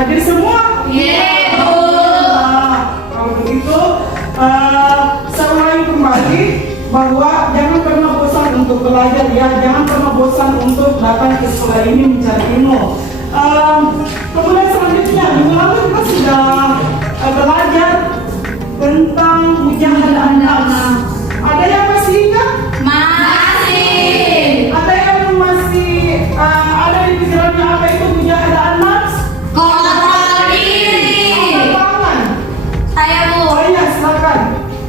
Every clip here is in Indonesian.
Hadir semua? Iya. Kalau begitu, saya ulangi kembali bahwa jangan pernah bosan untuk belajar ya, jangan pernah bosan untuk datang ke sekolah ini mencari ilmu. Kemudian selanjutnya, minggu lalu kita sudah belajar tentang mujahadah nafs. Ada yang masih ingat? Masih. Ada yang masih ada di pikirannya apa itu mujahadah nafs? Kontrol diri. Tangan. Saya Bu. Oh iya, silakan.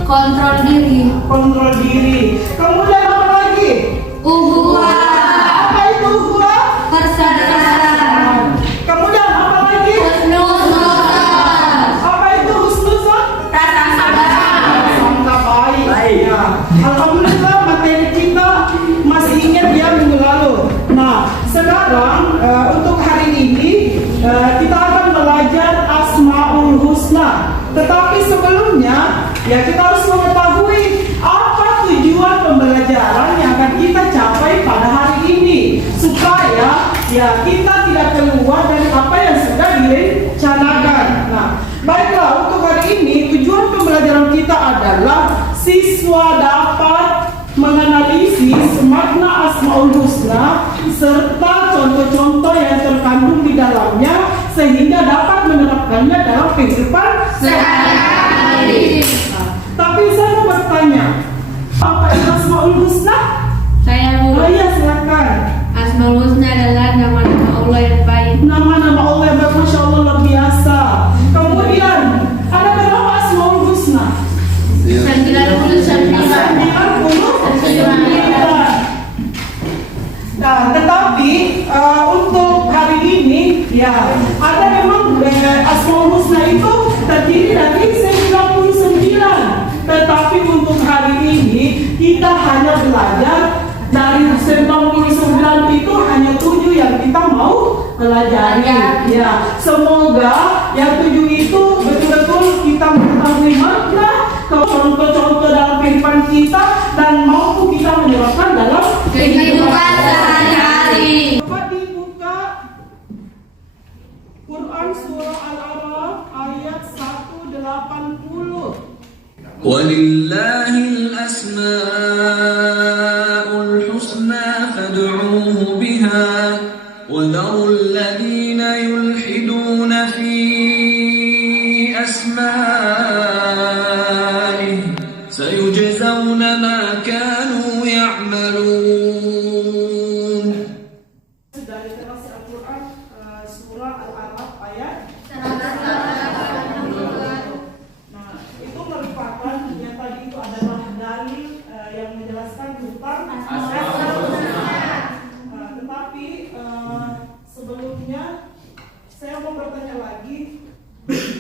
Kontrol diri. Kontrol diri. Kemudian apa lagi? Uhuah. Apa itu uhuah? Persaudaraan. Kemudian apa lagi? Husnuzon. Apa itu husnuzon? Prasangka baik. Sangka baik. Ya. Alhamdulillah materi kita masih ingat ya minggu lalu. Nah, sekarang untuk hari ini kita akan belajar Asmaul Husna. Tetapi sebelumnya ya kita harus mengetahui apa tujuan pembelajaran yang akan kita capai pada hari ini supaya ya kita tidak keluar dari apa yang sudah direncanakan. Nah, baiklah untuk hari ini tujuan pembelajaran kita adalah siswa dapat menganalisis makna Asmaul Husna serta contoh-contoh yang terkandung di dalamnya sehingga dapat menerapkannya dalam kehidupan sehari-hari. Nah, tapi saya mau bertanya, apa itu Asmaul Husna? Saya Bu. Oh iya, silakan. Asmaul Husna adalah nama-nama Allah yang baik. Nama-nama Allah yang baik, Masya Allah, luar biasa. Kemudian ada berapa Asmaul Husna? 99. Nah, tetapi untuk hari ini ya ada memang Asmaul Husna itu terdiri dari 99. Tetapi untuk hari ini kita hanya belajar dari 99 itu hanya 7 yang kita mau pelajari. Ya, semoga yang 7 itu betul-betul kita mengetahui makna, contoh-contoh dalam kehidupan kita dan mampu kita menerapkan dalam Kehidupan sehari-hari. Coba dibuka Quran surah Al-A'raf ayat 180. ولله الأسماء الحسنى فادعوه بها وذروا الذين يلحدون في أسمائه سيجزون ما كانوا يعملون. Sudah literasi Al-Quran surah Al-A'raf ayat. Nah, itu merupakan yang tadi itu adalah dalil yang menjelaskan tentang tetapi sebelumnya saya mau bertanya lagi,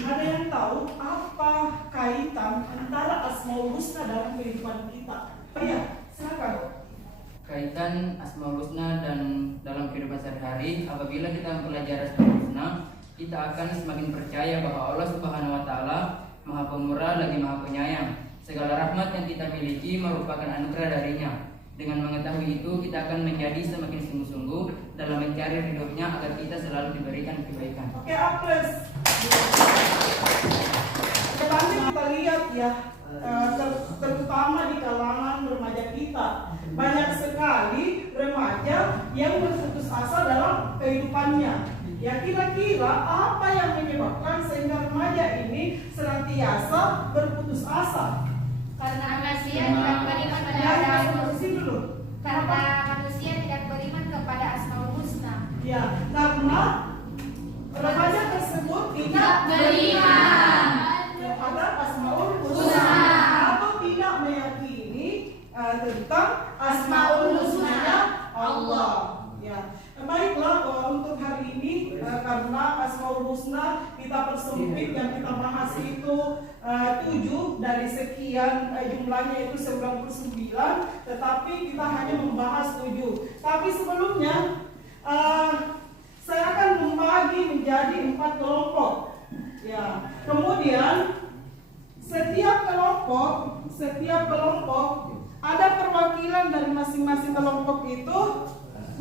ada yang tahu apa kaitan antara Asmaul Husna dalam kehidupan kita? Oh iya, silakan. Kaitan Asmaul Husna dan dalam kehidupan sehari-hari, apabila kita mempelajari Asmaul Husna, kita akan semakin percaya bahwa Allah Subhanahu wa taala Maha Pemurah lagi Maha Penyayang. Segala rahmat yang kita miliki merupakan anugerah darinya. Dengan mengetahui itu, kita akan menjadi semakin sungguh-sungguh dalam mencari ridhonya agar kita selalu diberikan kebaikan. Oke, aplaus. Tadi kita lihat ya, terutama di kalangan remaja kita, banyak sekali remaja yang berputus asa dalam kehidupannya. Ya, kira-kira apa yang menyebabkan sehingga remaja ini senantiasa berputus asa? Karena manusia tidak beriman kepada Asmaul Husna. Ya, karena remaja tersebut tidak beriman kepada Asmaul Husna atau tidak meyakini tentang Asmaul Husna Allah. Ya, baiklah untuk hari ini karena Asmaul Husna kita persempit yang kita bahas itu 7 dari sekian jumlahnya itu 99, tetapi kita hanya membahas 7. Tapi sebelumnya saya akan membagi menjadi 4 kelompok. Ya, kemudian setiap kelompok ada perwakilan dari masing-masing kelompok itu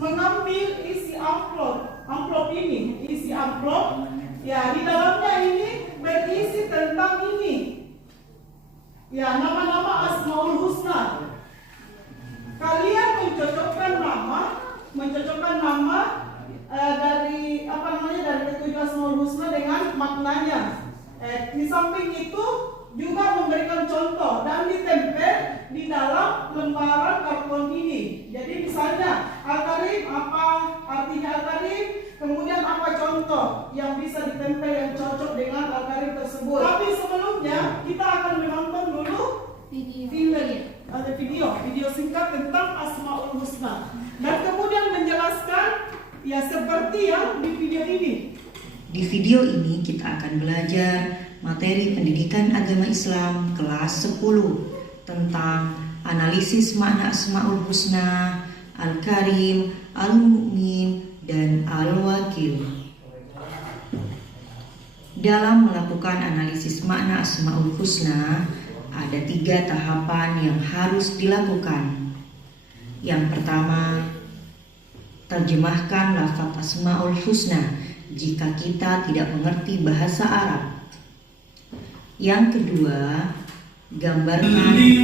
mengambil isi amplop ini, isi amplop Ya, di dalamnya ini berisi tentang ini. Ya, nama-nama Asmaul Husna. Kalian mencocokkan nama dari dari ketujuh Asmaul Husna dengan maknanya. Di samping itu juga memberikan contoh dan ditempel di dalam lembaran karton ini. Jadi misalnya Al-Karim, apa artinya Al-Karim, kemudian apa contoh yang bisa ditempel yang cocok dengan Al-Karim tersebut. Tapi sebelumnya kita akan menonton dulu video singkat tentang Asmaul Husna dan kemudian menjelaskan ya seperti yang di video ini. Di video ini kita akan belajar materi pendidikan agama Islam kelas 10 tentang analisis makna Asmaul Husna, Al-Karim, Al-Mu'min, dan Al-Wakil. Dalam melakukan analisis makna Asmaul Husna, ada 3 tahapan yang harus dilakukan. Yang pertama, terjemahkan lafaz Asmaul Husna jika kita tidak mengerti bahasa Arab. Yang kedua, gambarkan. Di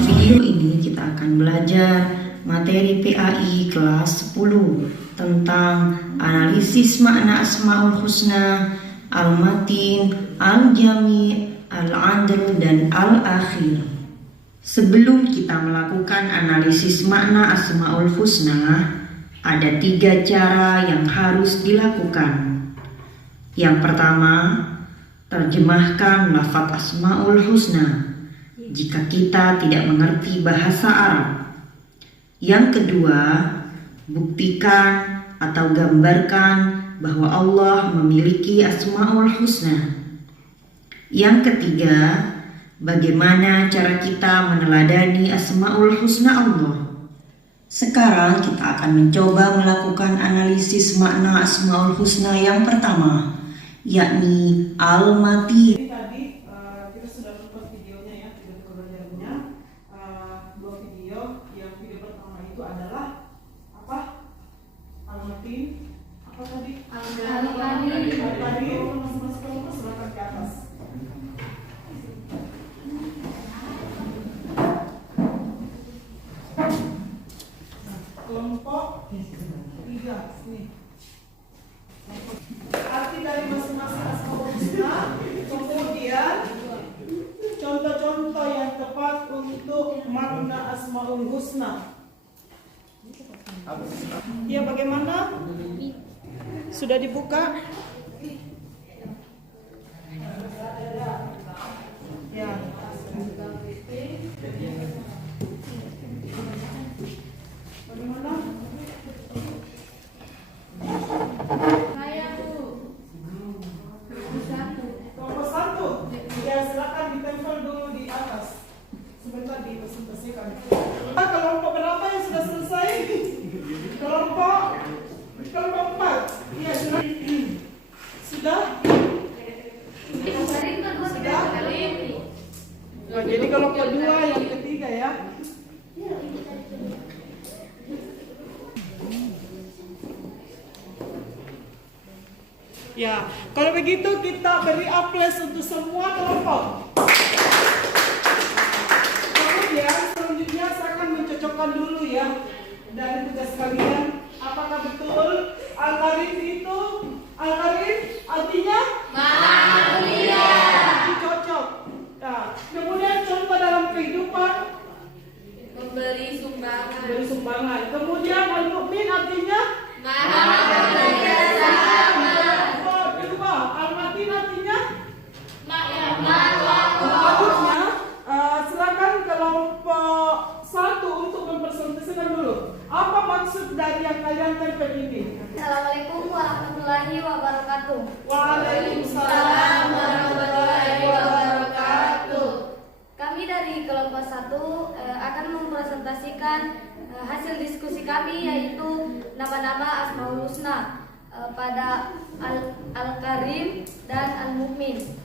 video ini kita akan belajar materi PAI kelas 10 tentang analisis makna Asmaul Husna, Al-Matin, Al-Jami, Al-Adl, dan Al-Akhir. Sebelum kita melakukan analisis makna Asmaul Husna, ada 3 cara yang harus dilakukan. Yang pertama, terjemahkan lafaz Asmaul Husna jika kita tidak mengerti bahasa Arab. Yang kedua, buktikan atau gambarkan bahwa Allah memiliki Asmaul Husna. Yang ketiga, bagaimana cara kita meneladani Asmaul Husna Allah. Sekarang kita akan mencoba melakukan analisis makna Asmaul Husna yang pertama, yakni Al-Matin. Jadi tadi kita sudah nonton videonya ya, video belajarnya. 2 video. Yang video pertama itu adalah apa? Al-Matin. Apa tadi? Al-Karim. Masuk kelompok silakan ke atas. Kelompok 3 sini. Arti dari masing-masing Asmaul Husna, kemudian contoh-contoh yang tepat untuk makna Asmaul Husna. Ya, bagaimana? Sudah dibuka? Ya. Bagaimana? Saya Bu. Kelompok 1. Ya, silakan ditempel dulu di atas. Sebentar dipresentasikan. Kelompok berapa yang sudah selesai? Kelompok 4. Iya, sudah. Nah, jadi kelompok 2 yang ketiga ya. Ya, kalau begitu kita beri aplaus untuk semua kelompok. Kemudian selanjutnya saya akan mencocokkan dulu ya dari tugas kalian. Apakah betul Al-Karim itu artinya manusia? Cocok. Nah, kemudian contoh dalam kehidupan Memberi sumbangan. beri sumbangan. Kemudian Al-Mu'min artinya kedua, Al-Matin artinya selanjutnya silakan kelompok 1 untuk mempresentasikan dulu. Apa maksud dari yang kalian tempel ini? Assalamualaikum warahmatullahi wabarakatuh. Waalaikumsalam warahmatullahi wabarakatuh. Kami dari kelompok 1 akan mempresentasikan hasil diskusi kami, yaitu nama-nama Asmaul Husna pada Al-Karim dan Al-Mu'min.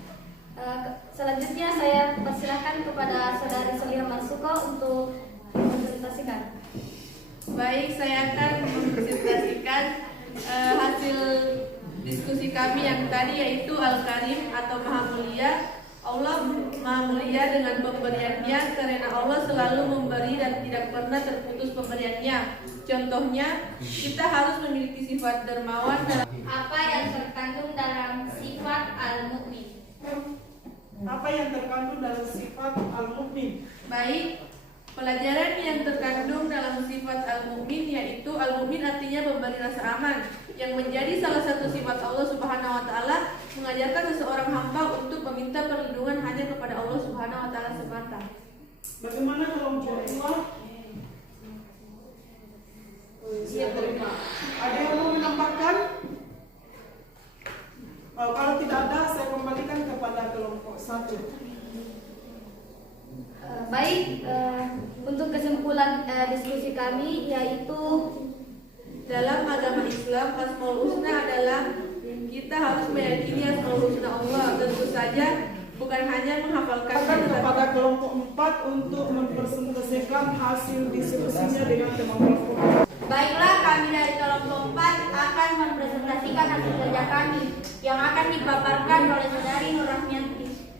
Selanjutnya saya persilahkan kepada Saudari Solia Marsuko untuk mempresentasikan. Baik, saya akan mempresentasikan hasil diskusi kami yang tadi, yaitu Al-Karim atau Maha Mulia. Allah Maha Mulia dengan pemberiannya, karena Allah selalu memberi dan tidak pernah terputus pemberiannya. Contohnya, kita harus memiliki sifat dermawan dalam Apa yang terkandung dalam sifat al-mukmin? Apa yang terkandung dalam sifat al-mukmin? baik. Pelajaran yang terkandung dalam sifat al-mukmin, yaitu al-mukmin artinya memberi rasa aman, yang menjadi salah satu sifat Allah Subhanahu wa taala, mengajarkan seseorang hamba untuk meminta perlindungan hanya kepada Allah Subhanahu wa taala semata. Bagaimana kelompok dua? Siap terima. Ada yang mau menambahkan? Kalau tidak ada, saya kembalikan kepada kelompok satu. Baik, untuk kesimpulan diskusi kami yaitu Dalam agama Islam, Asmaul Husna adalah kita harus meyakini Asmaul Husna Allah. Tentu saja bukan hanya menghafalkannya, Kepada kelompok 4 untuk mempresentasikan hasil diskusinya dengan tema kelompok. baiklah, kami dari kelompok 4 akan mempresentasikan hasil kerja kami yang akan dipaparkan oleh saudari Nur Rahmianti.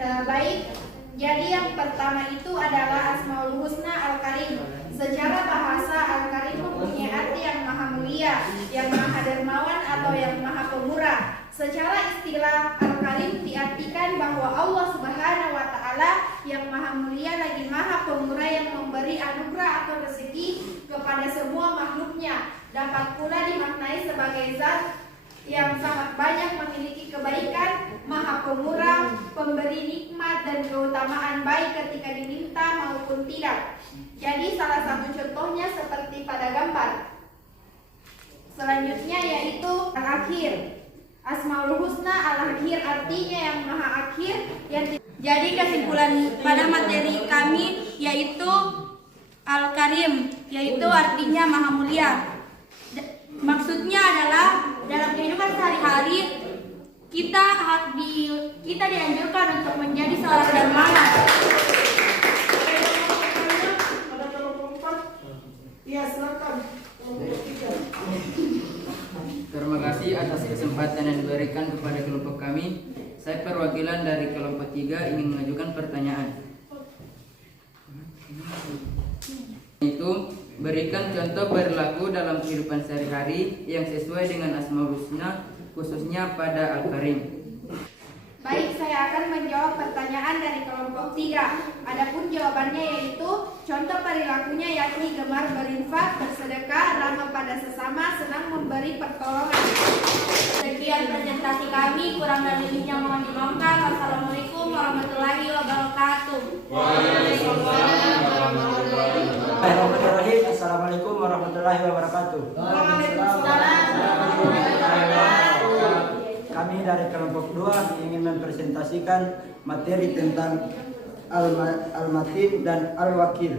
Baik, jadi yang pertama itu adalah Asmaul Husna Al-Karim. Secara bahasa, Al-Karim mempunyai arti yang maha mulia, yang maha dermawan atau yang maha pemurah. Secara istilah, Al-Karim diartikan bahwa Allah Subhanahu wa taala yang maha mulia lagi maha pemurah, yang memberi anugerah atau rezeki kepada semua makhluknya. Dapat pula dimaknai sebagai zat yang sangat banyak memiliki kebaikan, maha pemurah, pemberi nikmat dan keutamaan baik ketika diminta maupun tidak. Jadi salah satu contohnya seperti pada gambar. Selanjutnya yaitu Al-Akhir. Asmaul Husna Al-Akhir artinya yang maha akhir. Jadi kesimpulan pada materi kami yaitu Al-Karim, yaitu artinya maha mulia. Maksudnya adalah dalam kehidupan sehari-hari kita dianjurkan untuk menjadi seorang dermawan. Ada kelompok 4? Iya, silakan. Kelompok 3. Terima kasih atas kesempatan yang diberikan kepada kelompok kami. Saya perwakilan dari kelompok 3 ingin mengajukan pertanyaan. Itu berikan contoh perilaku dalam kehidupan sehari-hari yang sesuai dengan Asmaul Husna, khususnya pada Al-Karim. Baik, saya akan menjawab pertanyaan dari kelompok 3. Adapun jawabannya yaitu contoh perilakunya yakni gemar berinfak, bersedekah, ramah pada sesama, senang memberi pertolongan. Sekian presentasi kami, kurang dan lebihnya mohon dimaafkan. Wassalamualaikum warahmatullahi wabarakatuh. Bismillahirrahmanirrahim. Assalamualaikum warahmatullahi wabarakatuh. Kami dari kelompok 2 ingin mempresentasikan materi tentang Al-Matin dan Al-Wakil.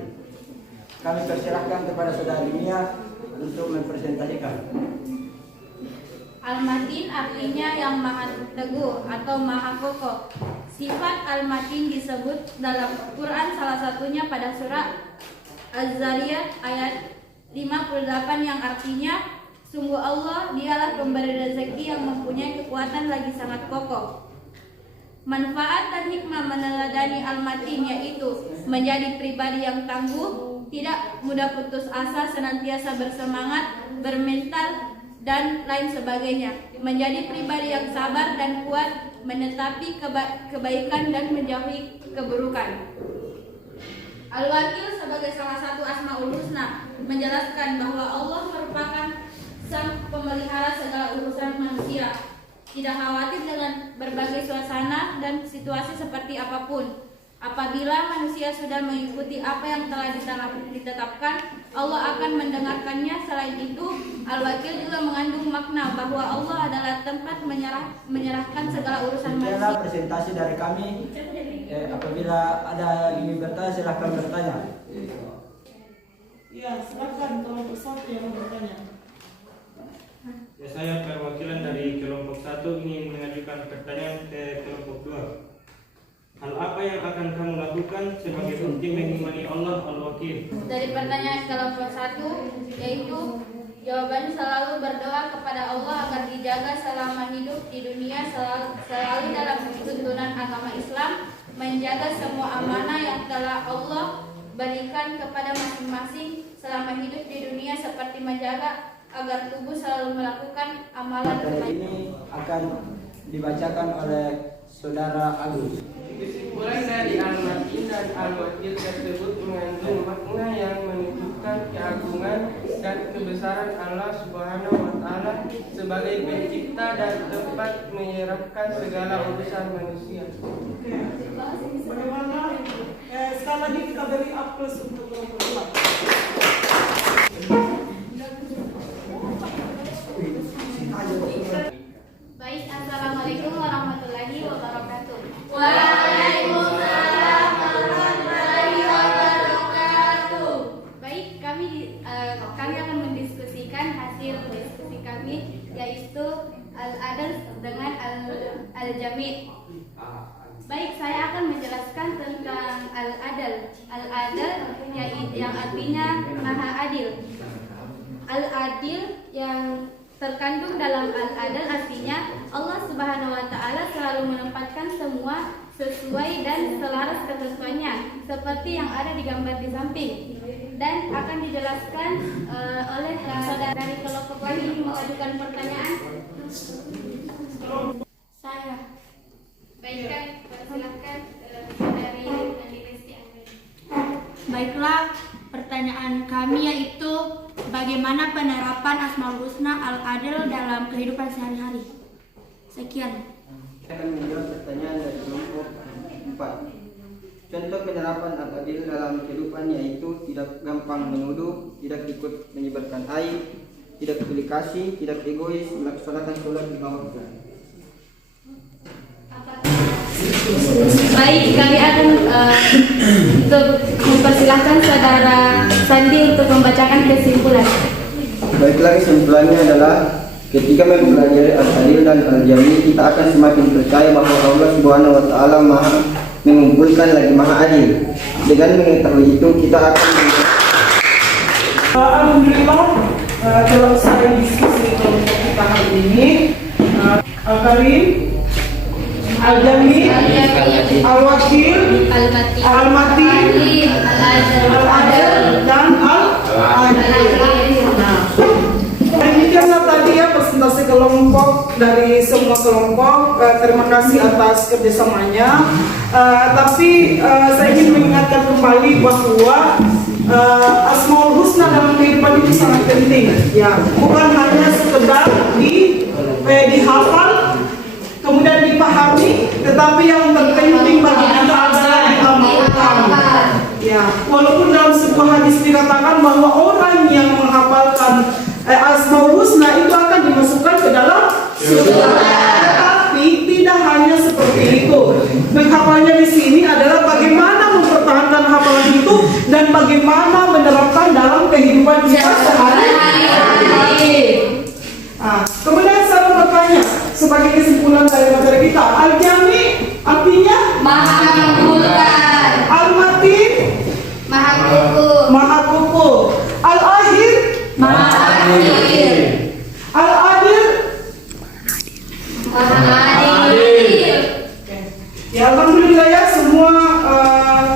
Kami persilahkan kepada saudari Mia untuk mempresentasikan. Al-Matin artinya yang maha teguh atau maha kokoh. Sifat Al-Matin disebut dalam Quran salah satunya pada surah Az-Zariyat ayat 58 yang artinya sungguh Allah dialah pemberi rezeki yang mempunyai kekuatan lagi sangat kokoh. Manfaat dan hikmah meneladani Al-Matin yaitu menjadi pribadi yang tangguh, tidak mudah putus asa, senantiasa bersemangat, bermental dan lain sebagainya. Menjadi pribadi yang sabar dan kuat, menetapi kebaikan dan menjauhi keburukan. Al-Wakil sebagai salah satu Asmaul Husna menjelaskan bahwa Allah merupakan sang pemelihara segala urusan manusia, tidak khawatir dengan berbagai suasana dan situasi seperti apapun. Apabila manusia sudah mengikuti apa yang telah ditetapkan, Allah akan mendengarkannya. Selain itu, Al-Wakil juga mengandung makna bahwa Allah adalah tempat menyerahkan segala urusan manusia. Inilah presentasi dari kami. Apabila ada yang ingin bertanya, silahkan bertanya. Iya, silakan kelompok 1 yang mau bertanya. Ya, saya perwakilan dari kelompok 1 ingin mengajukan pertanyaan ke kelompok 2. Hal apa yang akan kamu lakukan sebagai bukti mengimani Allah, Al-Wakil Al-Wakil. Dari pertanyaan kelompok 1, yaitu jawabannya selalu berdoa kepada Allah agar dijaga selama hidup di dunia, selalu dalam tuntunan agama Islam, menjaga semua amanah yang telah Allah berikan kepada masing-masing selama hidup di dunia, seperti menjaga agar tubuh selalu melakukan amalan Materi kebaikan. ini akan dibacakan oleh Saudara Agus. Kesimpulan dari Al-Matin dan Al-Wakil tersebut mengandung makna yang menunjukkan keagungan dan kebesaran Allah Subhanahu wa Ta'ala sebagai pencipta dan tempat menyerahkan segala urusan manusia. Bagaimana? Sekali lagi kita beri aplaus untuk kelompok 2. Baik, assalamualaikum warahmatullahi wabarakatuh. Waalaikumsalam warahmatullahi wabarakatuh. Baik, kami akan mendiskusikan hasil diskusi kami, yaitu Al-Adl dengan Al-Jami'. Baik, saya akan menjelaskan tentang Al-Adl. Al-Adl yang artinya maha adil. Al-Adil yang terkandung dalam Al-Adl artinya Allah Subhanahu wa Ta'ala selalu menempatkan semua sesuai dan selaras ketentuannya, seperti yang ada di gambar di samping, dan akan dijelaskan oleh saudara dari kelompok lain yang mengajukan pertanyaan. Saya. Baikkan, persilakan dari Resti. Baiklah, pertanyaan kami yaitu bagaimana penerapan Asmaul Husna Al-Adl dalam kehidupan sehari-hari. Sekian. Saya akan menjawab pertanyaan dari kelompok 4. Contoh penerapan Al-Adl dalam kehidupan yaitu tidak gampang menuduh, tidak ikut menyebarkan aib, tidak pilih kasih, tidak egois, melaksanakan sholat lima waktu. Baik, kami akan untuk mempersilahkan saudara Sandi untuk membacakan kesimpulan. Baiklah, kesimpulannya adalah ketika mempelajari Al-Adl dan Al-Jami, kita akan semakin percaya bahwa Allah Subhanahu wa Ta'ala Maha mengumpulkan lagi Maha Adil. Dengan mengetahui itu, kita akan Alhamdulillah, kalau saya diskusi kelompok kita hari ini, Al-Karim, Al-Jami, Al-Wakil, Al-Matin, Al-Adl, dan Al-Adil. Demikianlah tadi ya presentasi kelompok dari semua kelompok. Terima kasih atas kerjasamanya. Tapi saya ingin mengingatkan kembali bahwa Asmaul Husna dalam kehidupan itu sangat penting. Ya, bukan hanya sekedar dihafal, kemudian dipahami, tetapi yang terpenting bagi kita adalah diamalkan. Ya, walaupun dalam sebuah hadis dikatakan bahwa orang yang menghafalkan Asmaul Husna itu akan dimasukkan ke dalam surga. Tetapi tidak hanya seperti itu. Menghafalnya di sini adalah bagaimana mempertahankan hafalan itu dan bagaimana menerapkan dalam kehidupan kita sehari-hari. Kemudian saya mau bertanya sebagai kesimpulan dari materi kita, Al-Jami artinya Maha mengumpulkan. Al-Matin Maha kuku. Maha kuku. Al-Akhir Maha adil. Al-Adil Maha adil. Ya, alhamdulillah ya, semua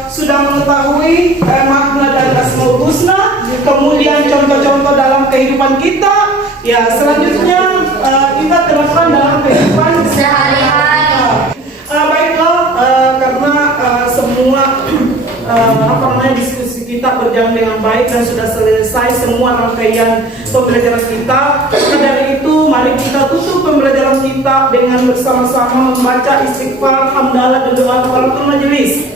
sudah mengetahui makna dari Asmaul Husna, kemudian contoh-contoh dalam kehidupan kita. Ya, selanjutnya kita terapkan dalam kehidupan Sehari-hari. Baiklah, karena semua diskusi kita berjalan dengan baik dan sudah selesai semua rangkaian pembelajaran kita. Maka dari itu, mari kita tutup pembelajaran kita dengan bersama-sama membaca istighfar, hamdalah, dan doa kafaratul majelis.